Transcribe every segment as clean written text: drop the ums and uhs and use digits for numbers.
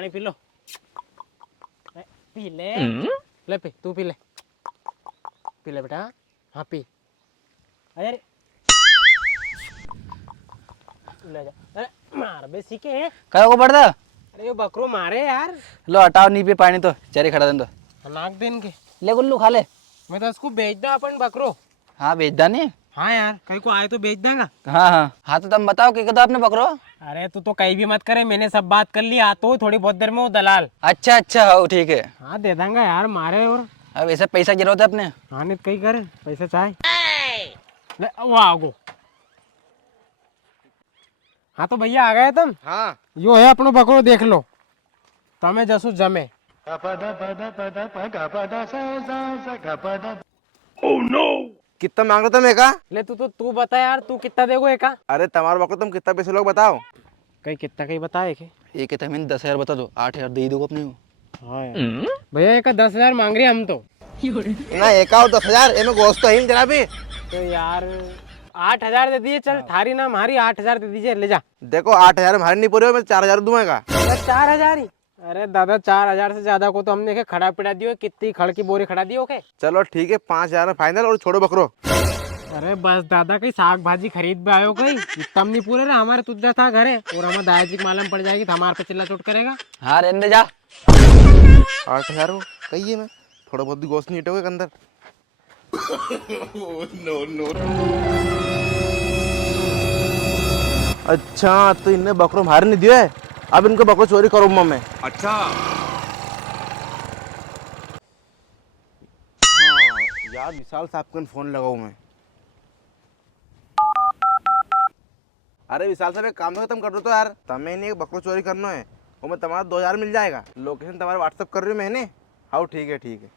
पानी P low. P ले। ले पी, तू पी ले। पी ले बेटा। हाँ पी। अरे ले जा। अरे मार बे सीखे। कहो को पड़ता। अरे ये बकरो मारे यार। लो हटाओ, नहीं पे पानी तो चेरी खड़ा दे तो नाक देन के। ले गुल्लू खा ले। मैं तो उसको बेच दा अपन बकरो। हाँ बेच दा नहीं। हाँ यार, कहीं को आए तो बेच देगा। हाँ तो तुम बताओ कि आपने बकरो। अरे तू तो कहीं भी मत करे, मैंने सब बात कर ली। आ तो थोड़ी बहुत देर में वो दलाल। अच्छा हो ठीक है। हाँ दे देंगे यार, मारे और। अब ऐसा पैसा गिरवा अपने। हाँ नहीं कहीं करे, पैसा चाहे। ले वो आगो। हाँ तो भैया आ गए तुम। हाँ यो है अपनो बकरो, देख लो। तमें जसू जमे। कितना मांग रहे तुम एका? ले तू बता यार, तू कितना देगो एका? अरे तुम्हारा बकरा तुम कितना पैसे लोग बताओ। कहीं कितना कहीं बताए के? एक है मैंने 10,000 बता दो, 8,000 दे दो अपने को। हाँ यार। भैया एका 10,000 मांग रहे हम तो। ना एका और 10,000 एमे गोश्त तो है जरा भी। तो यार 8,000 दे दिए, चल थारी ना हमारी 8,000 दे दीजिए, ले जा। देखो 8,000 हमारे नहीं पूरे हो, मैं 4,000 दूंगा। 4,000 ही? अरे दादा 4,000 से ज्यादा को तो हमने के खड़ा पिड़ा दियो, कितनी खड़ की बोरी खड़ा दियो के। चलो ठीक है 5,000 में फाइनल और छोड़ो बकरो। अरे बस दादा कहीं साग भाजी खरीद भी आयो कहीं, इतना नहीं पूरे रहे हमारे तुझा था घरे, और हमारे दादाजी की मालूम पड़ जाएगी तो हमारे पे चिल्ला चोट करेगा। हाँ रहने जा। 8,000 हो कही है, मैं थोड़ा बहुत भी गोश्त नहीं हटेगा अंदर। अच्छा तो इनने बकरो मार नहीं दिया है, अब इनको बकरो चोरी करूंगा मैं। अच्छा हाँ यार, विशाल साहब को फोन लगाऊं मैं। अरे विशाल साहब एक काम तो खत्म कर दो तो यार, तुम्हें नहीं बकरो चोरी करना है, वो मैं तुम्हारा 2,000 मिल जाएगा। लोकेशन तुम्हारे व्हाट्सएप कर रही हूँ मैंने। हाँ ठीक है ठीक है।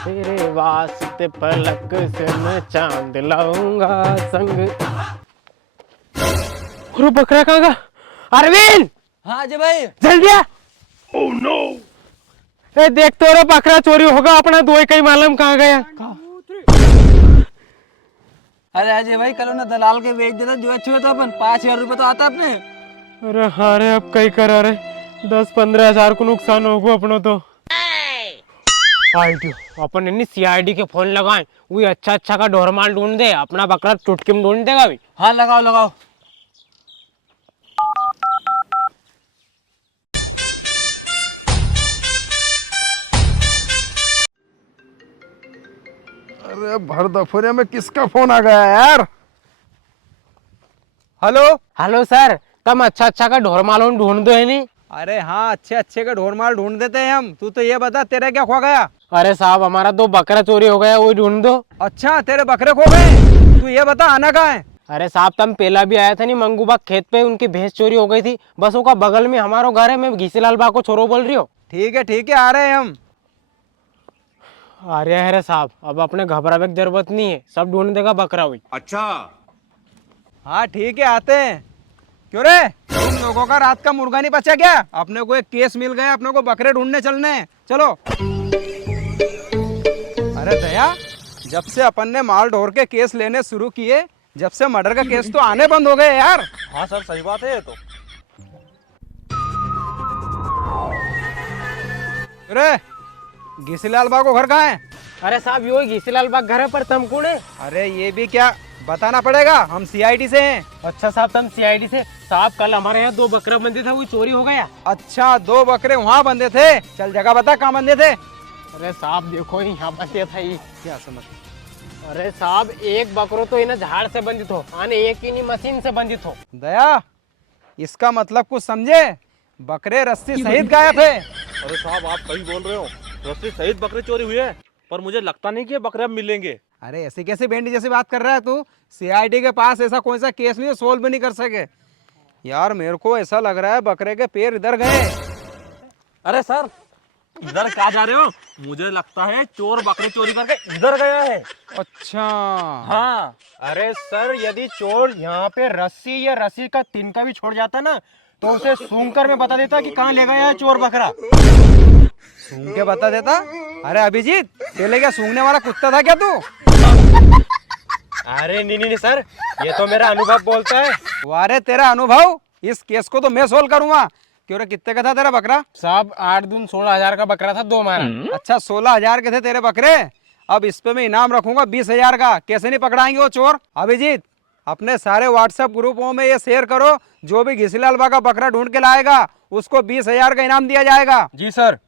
तेरे वास्ते पलक से मैं चांद लाऊंगा संग। अरे बकरा कहाँ गया? अरविंद हाँ अजय भाई। जल्दी आ। Oh no. ए देख तो रे, बकरा चोरी होगा अपना, दो कहीं मालूम कहाँ गया। अरे अजय भाई कल ना दलाल के बेच देता जो अच्छे तो अपन 5,000 रुपये तो आता अपने। अरे हाँ रे, अब कहीं करा रे, 10-15 हजार को नुकसान होगा अपनो तो। अपन इन्हीं CID के फोन लगाए, वही अच्छा का ढोरमाल ढूंढ दे, अपना बकरा चुटकी में ढूंढ देगा भी। हाँ लगाओ। अरे भर दफोरिया में किसका फोन आ गया यार? हेलो सर, तुम अच्छा का ढोरमाल ढूंढ दो है नहीं? अरे हाँ, अच्छे का ढोर माल ढूंढ देते हैं हम। तू तो ये बता तेरा क्या खो गया? अरे साहब हमारा 2 बकरा चोरी हो गया, वही ढूंढ दो। अच्छा तेरे बकरे खो गए, तू ये बता आना कहाँ है? अरे साहब तुम पहला भी आया था नहीं, मंगूबाग खेत पे उनकी भैंस चोरी हो गई थी, बस वो का बगल में हमारा घर है। मैं घीसीलाल बा को छोरो बोल रही हो। ठीक है आ रहे हैं हम। अरे साहब अब अपने घबराने की जरूरत नहीं है, सब ढूंढ देगा बकरा हुई। अच्छा हाँ ठीक है आते हैं। क्यों रे, तुम लोगों का रात का मुर्गा नहीं बचा क्या? अपने को एक केस मिल गया, अपने को बकरे ढूंढने चलने हैं, चलो। अरे दया, जब से अपन ने माल ढोर के केस लेने शुरू किए, जब से मर्डर का केस तो आने बंद हो गए यार। हाँ सर सही बात है ये तो। अरे घीसीलाल बा को घर कहाँ है? अरे साहब यो घीसीलाल बाग घर है, पर तुम कौन है? अरे ये भी क्या बताना पड़ेगा, हम CID से हैं। अच्छा साहब तुम CID से? साहब कल हमारे यहाँ 2 बकरा बंदे था, वो चोरी हो गया। अच्छा 2 बकरे वहाँ बंधे थे, चल जगह बता कहाँ बंधे थे? अरे साहब देखो यहाँ बंदे था ये। क्या समझ? अरे साहब एक बकरो तो इन्हें झाड़ से बंधित हो, आने एक ही नहीं मशीन से बंधित हो। दया, इसका मतलब कुछ समझे? बकरे रस्सी सहित गायब थे। अरे साहब आप सही बोल रहे हो, रस्सी सहित बकरे चोरी हुए हैं, पर मुझे लगता नहीं कि ये बकरे अब मिलेंगे। अरे ऐसे कैसे बेंडी जैसी बात कर रहा है तू? CID के पास ऐसा कोई सा केस नहीं है, सोल्व भी नहीं कर सके यार। मेरे को ऐसा लग रहा है बकरे के पैर इधर गए। अरे सर इधर कहाँ जा रहे हो? मुझे लगता है चोर बकरे चोरी करके इधर गया है। अच्छा हाँ। अरे सर यदि चोर यहाँ पे रस्सी या रस्सी का तिनका भी छोड़ जाता ना, तो उसे सूंघ कर मैं बता देता कि कहाँ ले गया है चोर बकरा। सूंघ के बता देता? अरे अभिजीत, पहले क्या सूंघने वाला कुत्ता था क्या तू? अरे नहीं नहीं नहीं सर, ये तो मेरा अनुभव बोलता है। वारे तेरा अनुभव, इस केस को तो मैं सोल्व करूंगा। क्यों रे, कितने का था तेरा बकरा? साहब 8 दून 16,000 का बकरा था, 2 मारा। अच्छा 16,000 के थे तेरे बकरे। अब इस पे मैं इनाम रखूंगा 20,000 का। कैसे नहीं पकड़ाएंगे वो चोर? अभिजीत, अपने सारे व्हाट्सएप ग्रुपों में ये शेयर करो, जो भी घिसीलाल बा का बकरा ढूंढ के लाएगा उसको 20,000 का इनाम दिया जाएगा। जी सर,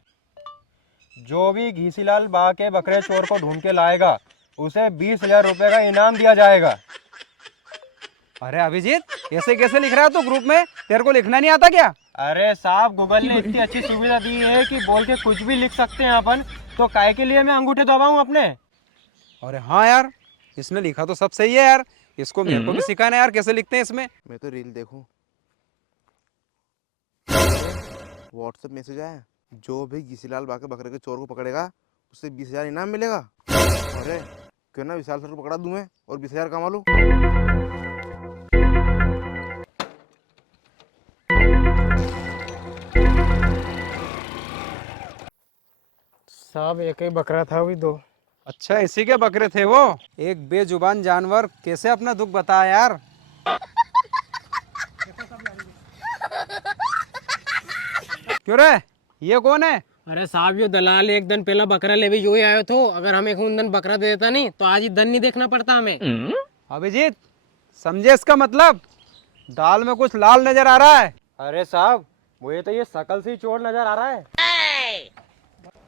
जो भी घीसीलाल बा के बकरे चोर को ढूंढ के लाएगा उसे 20,000 रुपए का इनाम दिया जाएगा। अरे अभिजीत, ऐसे कैसे लिख रहा है तू ग्रुप में? तेरे को लिखना नहीं आता क्या? अरे साहब, गूगल ने इतनी अच्छी सुविधा दी है कि बोल के कुछ भी लिख सकते हैं अपन, तो काय के लिए मैं अंगूठे दबाऊं अपने? अरे हाँ यार, इसने लिखा तो सब सही है यार। इसको मेरे को भी सिखाना यार, कैसे लिखते हैं इसमें। मैं तो रील देखूं। व्हाट्सएप मैसेज आया, जो भी घिसीलाल बा के बकरे के चोर को पकड़ेगा उससे 20,000 इनाम मिलेगा। अरे क्यों ना विशाल सर को पकड़ा दूं मैं और 20,000 कमा लूं। साहब एक ही बकरा था, वही 2। अच्छा इसी के बकरे थे वो? एक बेजुबान जानवर कैसे अपना दुख बताया यार। क्यों रे, ये कौन है? अरे साहब, ये दलाल एक दिन पहला बकरा ले भी जो ही आयो थो। अगर हमें उन दिन बकरा दे देता नहीं तो आज ही दिन नहीं देखना पड़ता हमें। अभिजीत, समझे इसका मतलब? दाल में कुछ लाल नजर आ रहा है। अरे साहब, मुझे तो ये शकल से ही चोर नजर आ रहा है।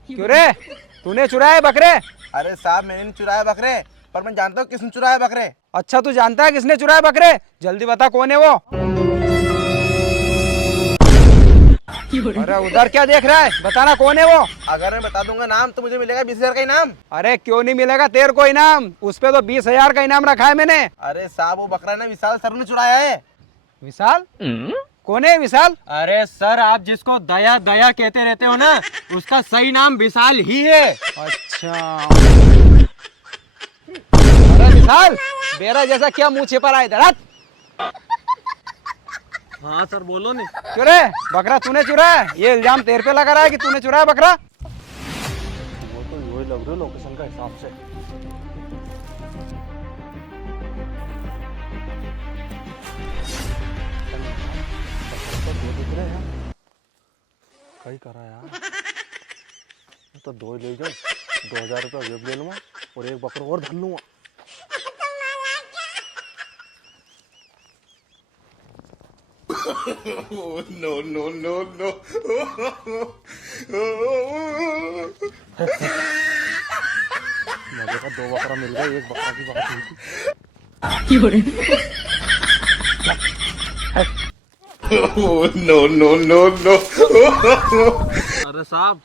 क्यों रे, तूने चुराए बकरे? अरे साहब, मैंने नहीं चुराया बकरे, पर मैं जानता हूँ किसने चुराया बकरे। अच्छा तू जानता है किसने चुराए बकरे? जल्दी बता कौन है वो। अरे उधर क्या देख रहा है, बताना कौन है वो। अगर मैं बता दूंगा नाम तो मुझे मिलेगा 20,000 का इनाम। अरे क्यों नहीं मिलेगा तेरे को इनाम? उस पे तो 20,000 का इनाम रखा है मैंने। अरे साहब, वो बकरा ना विशाल सर ने चुराया है। विशाल? कौन है विशाल? अरे सर, आप जिसको दया दया कहते रहते हो ना, उसका सही नाम विशाल ही है। अच्छा। अरे विशाल, बेरा जैसा क्या मुंह छिपा रहा है इधर? हाँ सर, बोलो नहीं। क्यों रे, बकरा तूने चुराया? ये इल्जाम तेरे पे लगा रहा है कि तूने चुराया बकरा। वो तो वही लग रहा है लोकेशन का हिसाब से। कहीं करा यार, तो 2 ले जाओ, 2,000 रुपया वेब ले लूंगा और एक बकरा और धर लूंगा। मजे का 2 बकरा मिल गया, एक बकरा की बात हुई थी। अरे साहब,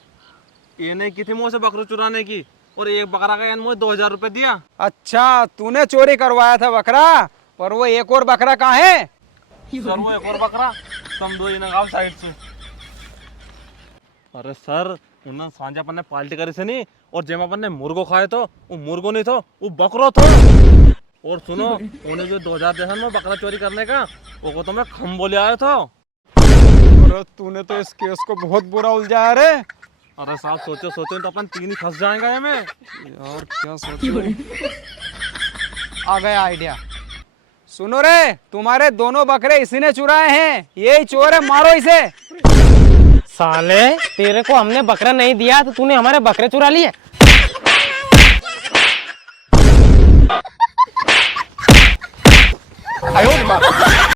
ये नहीं की थी मुझे से बकरा चुराने की, और एक बकरा का यानी मुझे 2,000 रुपए दिया। अच्छा तूने चोरी करवाया था बकरा, पर वो एक और बकरा कहाँ है? सर वो एक और बकरा तुम 2 जने गाँव साइड से। अरे सर, उन्होंने सांझा अपन ने पार्टी करी से नहीं, और जेम अपन ने मुर्गो खाए तो वो मुर्गो नहीं था, वो बकरो था। और सुनो, उन्हें जो 2,000 देखा ना बकरा चोरी करने का, वो को तो मैं खम बोले आया था। अरे तूने तो इस केस को बहुत बुरा उलझाया रे। अरे साहब, सोचो सोचो तो अपन 3 ही फंस जाएंगे हमें। यार क्या सोचूं? आ गया आइडिया। सुनो रे, तुम्हारे दोनों बकरे इसी ने चुराए हैं, यही चोर है, मारो इसे। साले, तेरे को हमने बकरा नहीं दिया तो तूने हमारे बकरे चुरा लिए। आयो